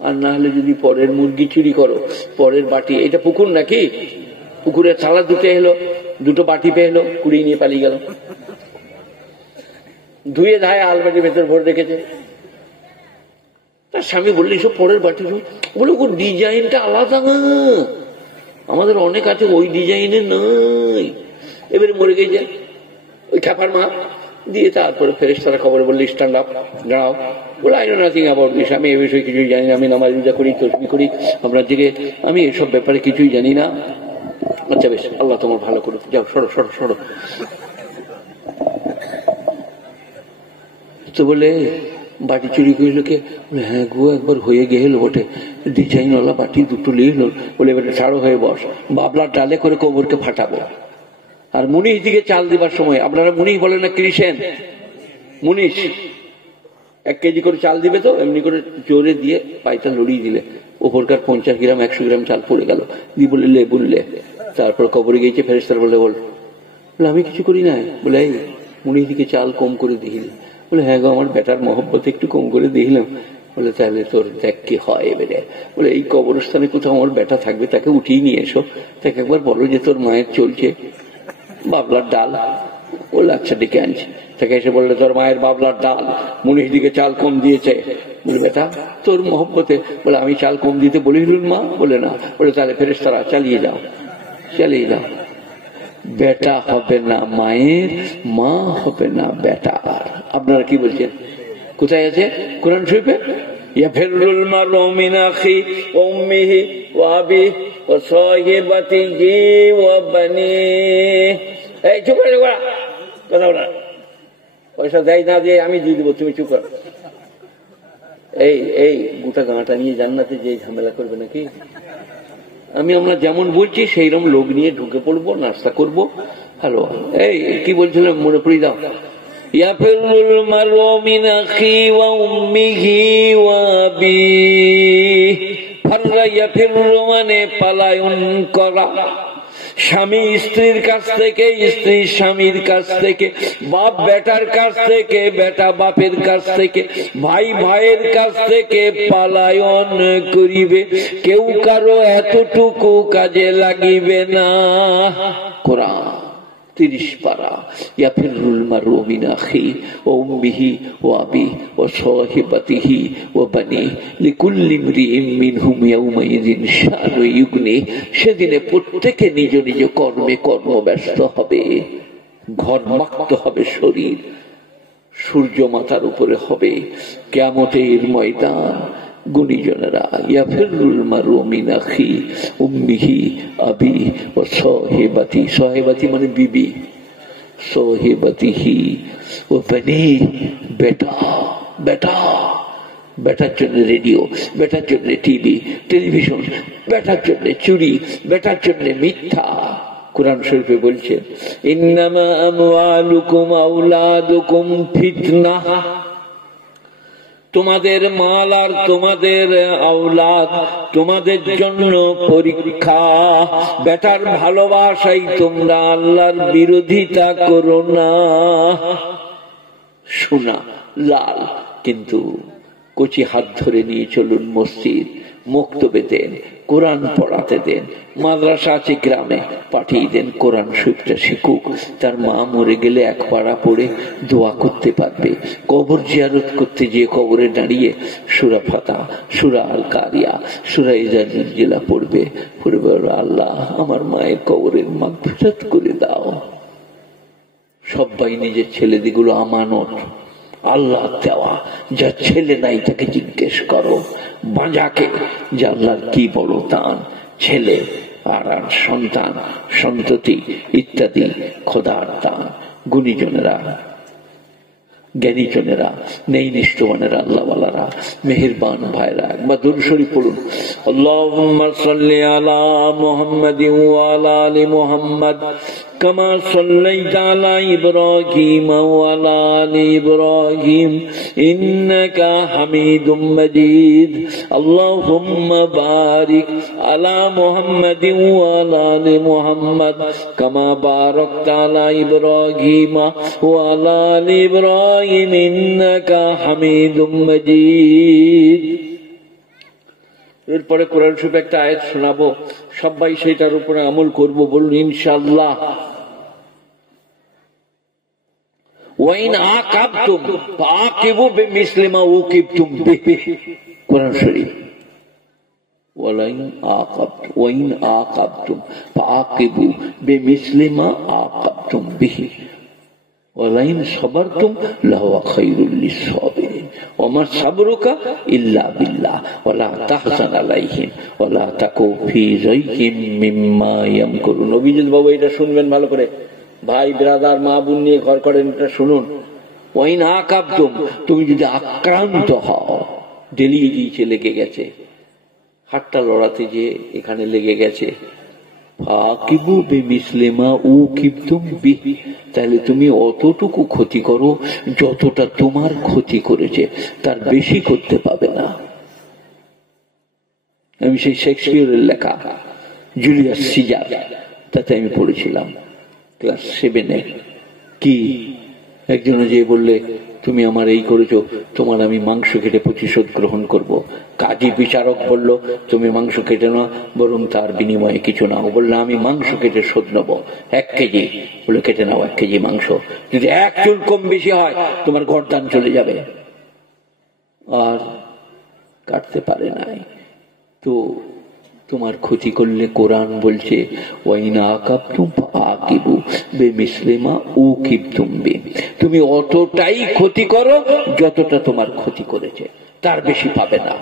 আর না হলে যদি পরের মুরগি চুরি করো, পরের বাটি, এটা পুকুর নাকি, পুকুরের থালা দুটো এলো, দুটো বাটি পেয়ে এলো, কুড়িয়ে নিয়ে পালিয়ে গেল, ধুয়ে ধায়ে আলমারির ভেতর ভরে রেখেছে। তার স্বামী বললে এসব পরের বাটি, বলে ওর ডিজাইনটা আলাদা না, আমাদের অনেক আছে ওই ডিজাইনের নাই। এবারে মরে গেছে ওই খ্যাপার মা দিয়ে, তারপরে ফেরেশতারা খবর বললে স্ট্যান্ড আপ, দাঁড়াও। বলে I know nothing about this, আমি এ বিষয়ে কিছুই জানি না, আমি নামাজ রোজা করি, তসবিহ করি আপনার দিকে, আমি এসব ব্যাপারে কিছুই জানি না। আচ্ছা বেশ, আল্লাহ তোমার ভালো করুক, যাও সরো সরো সরো। তো বলে বাটি চুরি করিল কে? হ্যাঁ গো একবার হয়ে গেল বটে, ডিজাইনওয়ালা বাটি দুটো নিল। বলে এবারে ছাড়ো হয়ে বস, বাবলার ডালে করে কোমরকে ফাটাবো। আর মুনিশ দিকে চাল দিবার সময়, আপনারা মুনিশ বলেন না কৃষেন, মুনিশ 1 কেজি করে চাল দিবে, তো এমনি করে জোরে দিয়ে পাইটা লড়িয়ে দিলে ওপরকার 50 গ্রাম 100 গ্রাম চাল পড়ে গেল, দিয়ে বললে লে বললে। তারপর কবরে গিয়েছে, ফেরেশতারা বলে বল, আমি কিছু করি না। বলে এই মুনিশ দিকে চাল কম করে দিলে। বলে হ্যাঁ গো আমার বেটার মহব্বত একটু কম করে দিলাম। বলে তাহলে তোর দেখ কি হয় এবারে। বলে এই কবরস্থানে কোথাও আমার বেটা থাকবে, তাকে উঠিয়ে নিয়ে এসো, তাকে একবার বলো যে তোর মায়ের চলছে বাবলার ডাল। বলে আচ্ছা ডেকে আনছি। তাকে এসে বললে তোর মায়ের বাবলার ডাল মুনিশ দিকে চাল কম দিয়েছে। বলে বেটা তোর মহব্বতে। বলে আমি চাল কম দিতে বলিলুন মা? বলে না। বলে তাহলে ফেরেশতারা চালিয়ে যাও, চালিয়ে যাও। বেটা হবে না মায়ের, মা হবে না বেটার। আপনারা কি বলছেন? কোথায় আছে কোরআন শরীফে? ইয়াফিরুল মারউ মিন আখি ওয়া উম্মিহি ওয়া আবিহি ওয়া সাহিবাতিহি ওয়া বানিহি। এই চুপ করে কথা বলা, পয়সা দেয় না দিয়ে আমি দিয়ে দেবো, তুমি চুপ করো। এই এই গোটা গাঁটা নিয়ে জান্নাতে যে ঝামেলা করবে নাকি? আমরা যেমন বলছি সেইরকম লোক নিয়ে ঢুকে পড়বো, নাস্তা করবো। হ্যালো, এই কি বলছিলাম মনে পড়ি দাও। ইয়াফিরুল মারউ মিন আখি ওয়া উম্মিহি ওয়া আবিহি। ফাররা ইয়াফিরু মানে পালায়ন করা, স্বামী স্ত্রীর কাছ থেকে, স্ত্রী স্বামীর কাছ থেকে, বাপ বেটার কাছ থেকে, বেটা বাপের কাছ থেকে, ভাই ভাইয়ের কাছ থেকে পালায়ন করিবে, কেউ কারো এতটুকু কাজে লাগিবে না। কোরআন 30 পারা। ইয়াফিরুল মারউ মিন আখি ওয়া উম্মিহি ওয়া আবিহি ওয়া সাহিবাতিহি ওয়া বানিহি লিকুল্লি ইমরিইন মিনহুম ইয়াউমাইযিন শানু ইউগনি। সেদিনে প্রত্যেকে নিজ নিজ কর্মে কর্মব্যস্ত হবে, ঘর্মাক্ত হবে শরীর, সূর্য মাথার উপরে হবে, কিয়ামতের ময়দান। গুণীজনেরা ইয়াফিরুল মারউ মিন আখি উম্মিহি আবিহি ওয়া সাহিবাতি, সাহিবাতি মানে বিবি, সাহিবাতিহি ওয়া বানিহি বেটা, বেটা, বেটার জন্য রেডিও, বেটার জন্য টিভি টেলিভিশন, বেটার জন্য চুরি, বেটার জন্য মিথ্যা। কোরআন শরীফে বলছেন ইন্নামা আমওয়ালুকুম আওলাদুকুম ফিতনাহ, তোমাদের মাল আর তোমাদের আওলাদ তোমাদের জন্য পরীক্ষা। বেটার ভালোবাসাই তোমরা আল্লাহর বিরোধিতা করো না। সোনা লাল, কিন্তু কচি হাত ধরে নিয়ে চলুন মসজিদ, মক্তবে দেন, কোরআন পড়াতে দেন, মাদ্রাসা আছে গ্রামে পাঠিয়ে দেন, কোরআন শরীফটা শিখুক। তার মা মরে গেলে 1 পারা পড়ে দোয়া করতে পারবে। কবর জিয়ারত করতে গিয়ে কবরে দাঁড়িয়ে সূরা ফাতিহা, সূরা আল কারিয়া, সূরা ইজা জিলজিলা পড়বে, পড়বে আল্লাহ আমার মায়ের কবরের মাগফিরাত করে দাও। সবাই নিজের ছেলেদিগুলো আমানত, আল্লাহ দেওয়া। যার ছেলে নাই তাকে জিজ্ঞেস করো, বাঁজাকে যে আল্লাহর কি বড় দান, ছেলে আর সন্তান সন্ততি ইত্যাদি খোদার দান। গুণীজনেরা, জ্ঞানীজনেরা, নেই নিষ্ঠবানেরা, আল্লাহওয়ালারা, মেহেরবান ভাইরা একবার দুরূদ শরীফ পড়ুন। আল্লাহুম্মা সাল্লি আলা মুহাম্মাদিন ওয়া আলা আলি মুহাম্মাদ কামা সাল্লাইতা আলা ইব্রাহিম ওয়া আলা আলি ইব্রাহিম ইন্নাকা হামিদুম মাজিদ। আল্লাহুম্মা বারিক আলা মুহাম্মাদিন ওয়া আলা আলি মুহাম্মাদ কামা বারাকতা আলা ইব্রাহিম ওয়া আলা আলি ইব্রাহিম ইন্নাকা হামিদুম মাজিদ। এরপরে কোরআন শরীফে একটা আয়াত শোনাবো, সবাই সেইটার উপরে আমল করব, বলুন ইনশাআল্লাহ। ওয়াইন আকাবতুম ফাআকিবু বিমিসলি মা উকিবতুম বিহি, কোরআন শরীফ। ওয়াইন আকাবতুম ফাআকিবু বিমিসলি মা আকাবতুম বিহি ওয়ালাইন সাবারতুম লাহুয়া খায়রুল লিস-সাবিরিন ওমা সাবরুকা ইল্লা বিল্লাহ ওয়ালা তাহজান আলাইহিম ওয়ালা তাকু ফি যাইহিম মিম্মা ইয়ামকুরুন। অভিজিৎ বাবু এটা শুনবেন ভালো করে, ভাই ব্রাদার মা বোন নিয়ে ঘর করেন, এটা শুনুন। ওয়াইন আকাবতুম, তুমি যদি আক্রান্ত হও, ডেলিয়ে গিয়েছে, লেগে গেছে, হাতটা লড়াতে যে এখানে লেগে গেছে, ফাকিবু বিমিসলিমা উকিবতুম বিহি, তাহলে তুমি অতটুকু ক্ষতি করো যতটা তোমার ক্ষতি করেছে, তার বেশি করতে পাবে না। আমি সেই শেক্সপিয়রের লেখা জুলিয়াস সিজার, তাতে আমি পড়েছিলাম ক্লাস 7-এ। কি একজন যে বললে, তুমি আমার এই করেছো, তোমার আমি মাংস কেটে প্রতিশোধ গ্রহণ করব। কাজী বিচারক বলল, তুমি মাংস কেটে নাও, বরং তার বিনিময়ে কিছু নাও। বললো আমি মাংস কেটে শোধ নেবো 1 কেজি। বলে কেটে নাও 1 কেজি মাংস, যদি 1 চুল কম বেশি হয় তোমার গর্দান চলে যাবে। আর কাটতে পারে নাই। তো তোমার ক্ষতি করলে কোরআন বলছে ওয়াইনা আকাবতুম ফাআকিবু বিমিসলি মা উকিবতুম বিহি, তুমি অতটাই ক্ষতি করো যতটা তোমার ক্ষতি করেছে, তার বেশি পাবে না।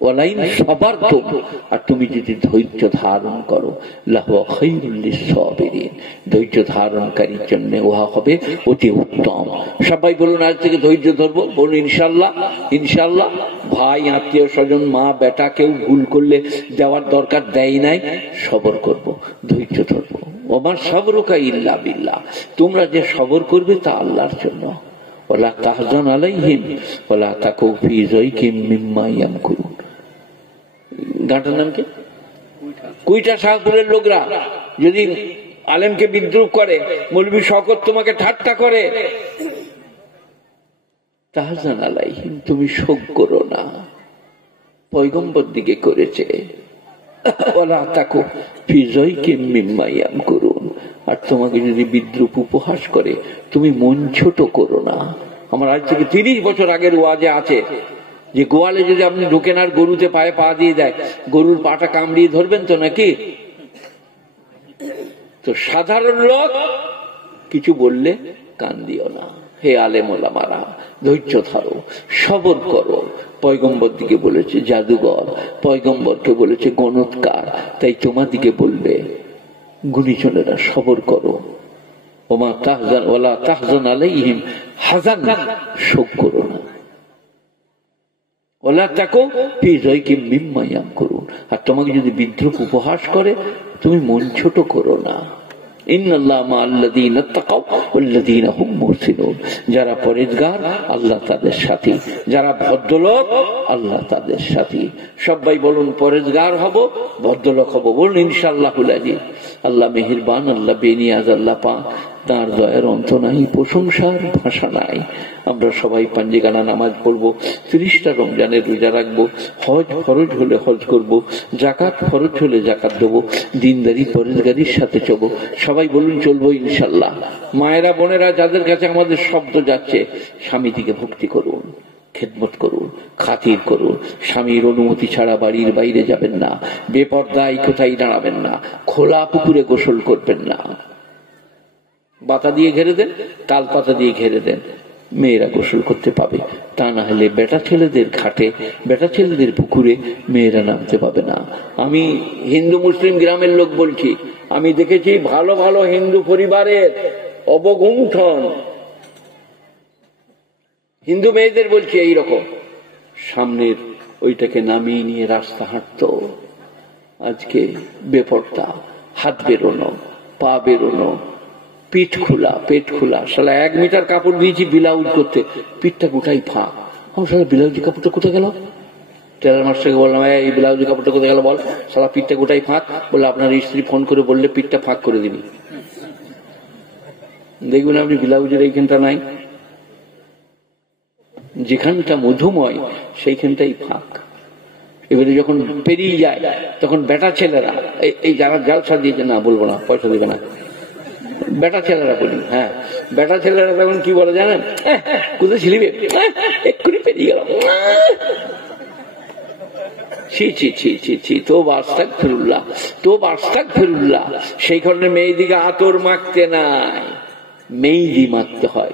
ওয়ালাইন সাবারতুম, আর তুমি যদি ধৈর্য ধারণ করো, লাহুয়া খায়রুল লিস-সাবিরিন, ধৈর্য ধারণকারীর জন্য উহা হবে অতি উত্তম। সবাই বলুন আজ থেকে ধৈর্য ধরবো, বলুন ইনশাআল্লাহ। ইনশাআল্লাহ। ভাই, আত্মীয় স্বজন, মা বেটা কেউ ভুল করলে দেওয়ার দরকার দেয় নাই, সবর করব, ধৈর্য ধরবো। ওমা সাবরুকা ইল্লা বিল্লাহ, তোমরা যে সবর করবে তা আল্লাহর জন্য। ওয়ালা তাহজান আলাইহিম ওয়ালা তাকু ফি যাইহিম মিম্মা ইয়ামকুরুন। গানটার নাম কি? কুইটা শাহপুরের লোকরা যদি আলেমকে বিদ্রুপ করে, মৌলভী শওকত তোমাকে ঠাট্টা করে, তাহজান আলাইহিম, তুমি শোক করো না, পয়গম্বর দিকে করেছে। ওয়ালা তাকু ফি যাইহিম মিম্মা ইয়ামকুরুন, আর তোমাকে যদি বিদ্রুপ উপহাস করে, তুমি মন ছোট করো না। আমার আজ থেকে 30 বছর আগের ওয়াজে আছে যে গোয়ালে যদি আপনি ঢুকেন আর গরুতে পায়ে পা দিয়ে দেয়, গরুর পাটা কামড়িয়ে ধরবেন তো নাকি? তো সাধারণ লোক কিছু বললে কান দিও না। হে আলেম ওলামারা, ধৈর্য ধরো, সবর করো। পয়গম্বর দিকে বলেছে জাদুঘর, পয়গম্বরকে বলেছে গণৎকার, তাই তোমার দিকে বলবে গুণীজনেরা সবর করো। ওমা তাহজান ওয়ালা তাহজান আলাইহিম, হাজান, শোক করো না। ওয়ালা তাকু ফি যাইহিম মিম্মা ইয়ামকুরুন, আর তোমাকে যদি বিদ্রুপ উপহাস করে, তুমি মন ছোট করো না। ইন্নাল্লাহা মা'আল্লাযীনা তাকাও ওয়াল্লাযীনা হুম মুহসিনুন, যারা পরেজগার আল্লাহ তাদের সাথী, যারা ভদ্রলোক আল্লাহ তাদের সাথী। সবাই বলুন পরেজগার হব, ভদ্রলোক হব, বলুন ইনশাআল্লাহুল আযীম। আল্লাহ মেহেরবান, আল্লাহ বেনিয়াজ, আল্লাহ পাক, তার দয়ার অন্ত নাই, প্রশংসার ভাষা নাই। আমরা সবাই পাঞ্জেগানা নামাজ পড়বো, 30টা রমজানের রোজা রাখবো, হজ ফরজ হলে হজ করব, জাকাত ফরজ হলে জাকাত দেবো, দিনদারি পরেজগারির সাথে চলবো। সবাই বলুন চলবো ইনশাল্লাহ। মায়েরা বোনেরা যাদের কাছে আমাদের শব্দ যাচ্ছে, স্বামী দিকে ভক্তি করুন, খেদমত করুন, খাতির করুন। স্বামীর অনুমতি ছাড়া বাড়ির বাইরে যাবেন না, বেপর্দায় কোথায় দাঁড়াবেন না, খোলা পুকুরে গোসল করবেন না। বাতা দিয়ে ঘেরে দেন, তাল পাতা দিয়ে ঘেরে দেন, মেয়েরা গোসল করতে পাবে। তা না হলে বেটা ছেলেদের ঘাটে, বেটা ছেলেদের পুকুরে মেয়েরা নামতে পাবে না। আমি হিন্দু মুসলিম গ্রামের লোক বলছি, আমি দেখেছি ভালো ভালো হিন্দু পরিবারের অবগুণ্ঠন হিন্দু মেয়েদের বলছি এইরকম, সামনের ওইটাকে নামিয়ে নিয়ে রাস্তা হাঁটতো। আজকে বেপর্দা, হাত বেরোনো, পা বেরোনো, পিঠ খোলা, পেট খোলা। শালা 1 মিটার কাপড় দিয়েছি ব্লাউজ করতে, পিঠটা গোটাই ফাঁক। আমার শালা ব্লাউজের কাপড়টা কোথায় গেল? টেলার মাস্টারকে বললাম, এই ব্লাউজের কাপড়টা কোথায় গেল বল। শালা পিঠটা গোটাই ফাঁক। বললে আপনার স্ত্রী ফোন করে বললে পিঠটা ফাঁক করে দিবি। দেখবেন আপনি ব্লাউজের এইখানটা নাই, যেখানটা মধুময় সেইখানটাই ফাঁক। এবারে যখন পেরিয়ে যায় তখন বেটা ছেলেরা, এই যারা জালসা দিয়েছে, না বলবো না, পয়সা দিবে না, বেটা ছেলেরা বলি, হ্যাঁ বেটা ছেলেরা তখন কি বলে জানেন, কোথায় ছিলি এক্ষুনি পেরিয়ে গেল, ছি ছি ছি ছি ছি, তো আস্তাগফিরুল্লাহ, তো আস্তাগফিরুল্লাহ। সেই কারণে মেয়েদিকে আতর মাখতে নাই, মেহেদি মাখতে হয়।